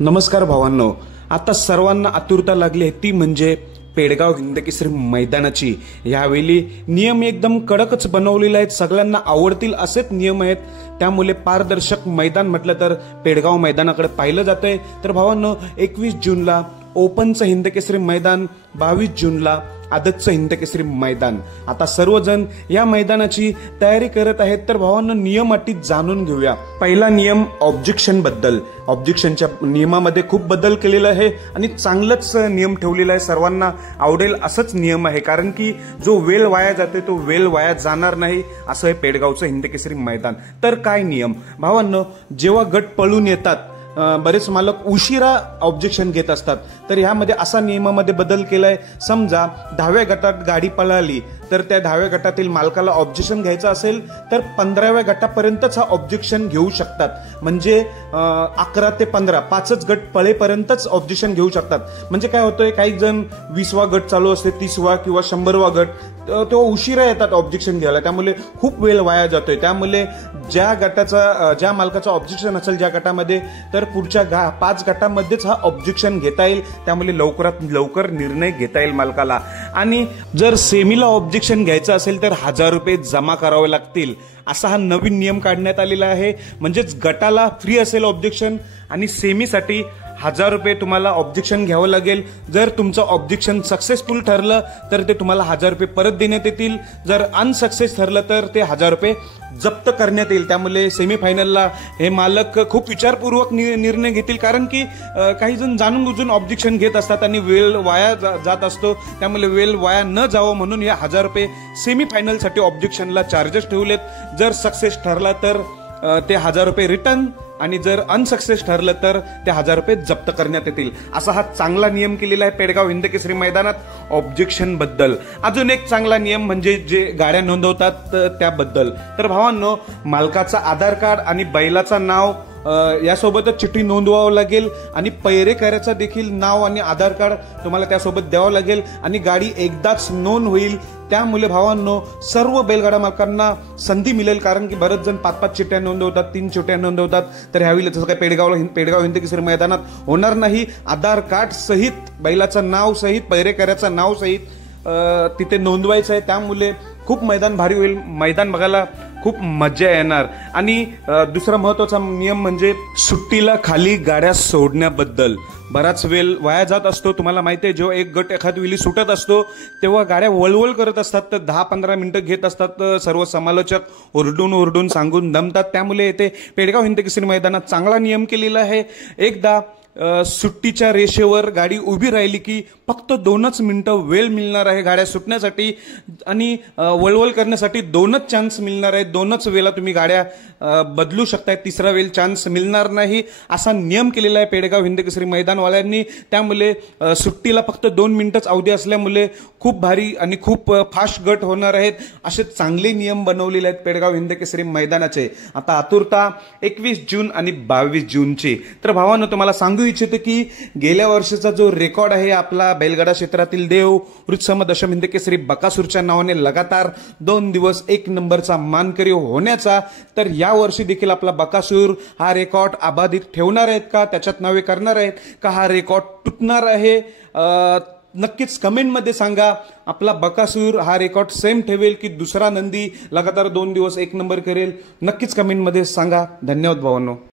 नमस्कार भावांनो, आता सर्वांना आतुरता लागली आहे ती म्हणजे पेडगाव हिंदकेसरी मैदानाची। यावेळी नियम एकदम कडकच बनवलेले आहेत, सगळ्यांना आवडतील असेच नियम आहेत। त्यामुळे पारदर्शक मैदान म्हटलं तर पेडगाव मैदानाकडे पाहिलं जातंय। तर भावांनो, 21 जूनला ओपनचं हिंदकेसरी मैदान, 22 जूनला आदतचं हिंदकेसरी मैदान। आता सर्वजण या मैदानाची तयारी करत आहेत। तर भावांनो, नियम अटी जाणून घेऊया। पहिला नियम ऑब्जेक्शन बद्दल। ऑब्जेक्शनच्या नियमामध्ये खूप बदल केलेला आहे आणि चांगलंच नियम ठेवलेला आहे, सर्वांना आवडेल असंच नियम आहे। कारण की जो वेळ वाया जाते तो वेळ वाया जाणार नाही, असं आहे पेडगावचं हिंदकेसरी मैदान। तर काय नियम भावांनो, जेव्हा गट पळून येतात बरेच मालक उशिरा ऑब्जेक्शन घेत असतात। तर ह्यामध्ये असा नियमामध्ये बदल केलाय, समजा 10व्या गटात गाडी पळाली तर त्या 10व्या गटातील मालकाला ऑब्जेक्शन घ्यायचं असेल तर 15व्या गटापर्यंतच हा ऑब्जेक्शन घेऊ शकतात। म्हणजे 11 ते 15 पाचच गट पळेपर्यंतच ऑब्जेक्शन घेऊ शकतात। म्हणजे काय होतंय, काही जण 20वा गट चालू असते, 30वा किंवा 100वा गट, तेव्हा उशिरा येतात ऑब्जेक्शन घ्यायला, त्यामुळे खूप वेळ वाया जातोय। त्यामुळे ज्या मालकाचं ऑब्जेक्शन असेल ज्या गटामध्ये, तर पुढच्या 5 गटामध्येच हा ऑब्जेक्शन घेता येईल। त्यामुळे लवकरात लवकर निर्णय घेता येईल मालकाला। आणि जर सेमीला ऑब्जेक्शन घ्यायचं असेल तर 1000 रुपये जमा करावे लागतील, असा हा नवीन नियम काढण्यात आलेला आहे। म्हणजेच गटाला फ्री असेल ऑब्जेक्शन आणि सेमीसाठी 1000 रुपये तुम्हाला ऑब्जेक्शन घ्यावं लागेल। जर तुमचं ऑब्जेक्शन सक्सेसफुल ठरलं तर ते तुम्हाला 1000 रुपये परत देण्यात येतील, जर अनसक्सेस ठरलं तर ते 1000 रुपये जप्त करण्यात येईल। त्यामुळे सेमीफायनलला हे मालक खूप विचारपूर्वक निर्णय घेतील, कारण की काही जण जाणून बुजून ऑब्जेक्शन घेत असतात आणि वेळ वाया जात असतो। त्यामुळे वेळ वाया न जावं म्हणून या 1000 रुपये सेमीफायनलसाठी ऑब्जेक्शनला चार्जेस ठेवलेत। जर सक्सेस ठरला तर ते 1000 रुपये रिटर्न आणि जर अनसक्सेस ठरलं तर ते 1000 रुपये जप्त करण्यात येतील। असा हा चांगला नियम केलेला आहे पेडगाव हिंदकेसरी मैदानात ऑब्जेक्शन बद्दल। अजून एक चांगला नियम म्हणजे जे गाड्या नोंदवतात त्याबद्दल। तर भावांनो, मालकाचा आधार कार्ड आणि बैलाचा नाव यासोबतच चिठ्ठी नोंदवावं लागेल आणि पैरेकऱ्याचा देखील नाव आणि आधार कार्ड तुम्हाला त्यासोबत द्यावं लागेल आणि गाडी एकदाच नोंद होईल। त्यामुळे भावांनो, सर्व बैलगाडा मालकांना संधी मिळेल, कारण की बरेच जण 5-5 चिठ्ठ्या नोंदवतात, 3 चिठ्ठ्या नोंदवतात। तर ह्यावेळी तसं काय पेडगाव हिंदकेसरी मैदानात होणार नाही। आधार कार्ड सहित, बैलाचं नाव सहित, पैरेकऱ्याचं नाव सहित तिथे नोंदवायचं आहे। त्यामुळे खूप मैदान भारी होईल, मैदान बघायला खूप मजा येणार। आणि दुसरा महत्वाचा नियम म्हणजे सुट्टीला खाली गाड्या सोडण्याबद्दल। बराच वेळ वाया जात असतो, तुम्हाला माहिती आहे, जेव्हा एक गट एखाद वेळी सुटत असतो तेव्हा गाड्या वळवळ करत असतात, तर 10-15 मिनिटं घेत असतात। सर्व समालोचक ओरडून सांगून दमतात। त्यामुळे येथे पेडगाव हिंदकेसरी मैदानात चांगला नियम केलेला आहे। एकदा सुट्टीच्या रेषेवर गाडी उभी राहिली की फक्त 2च मिनिटं वेळ मिळणार आहे गाड्या सुटण्यासाठी आणि वळवळ करण्यासाठी 2च चान्स मिळणार आहे। 2च वेळेला तुम्ही गाड्या बदलू शकताय, तिसरा वेळ चान्स मिळणार नाही, असा नियम केलेला आहे पेडगाव हिंदकेसरी मैदानवाल्यांनी। त्यामुळे सुट्टीला फक्त 2 मिनिटच अवधी असल्यामुळे खूप भारी आणि खूप फास्ट गट होणार आहेत। असे चांगले नियम बनवलेले आहेत पेडगाव हिंदकेसरी मैदानाचे। आता आतुरता 21 जून आणि 22 जूनची। तर भावांनो, तुम्हाला सांगू इच्छितो की गेल्या वर्षीचा जो रेकॉर्ड आहे आपला बैलगाडा क्षेत्रातील देव वृत्सम दशम हिंदकेसरी बकासूरच्या नावाने लगातार 2 दिवस 1 नंबरचा मानकरी होण्याचा, तर या वर्षी देखील आपला बकासूर हा रेकॉर्ड अबाधित ठेवणार आहेत का, त्याच्यात नावे करणार आहेत का, हा रेकॉर्ड तुटणार आहे? नक्कीच कमेंटमध्ये सांगा। आपला बकासूर हा रेकॉर्ड सेम ठेवेल की दुसरा नंदी लगातार 2 दिवस 1 नंबर करेल? नक्कीच कमेंटमध्ये सांगा। धन्यवाद भावांनो।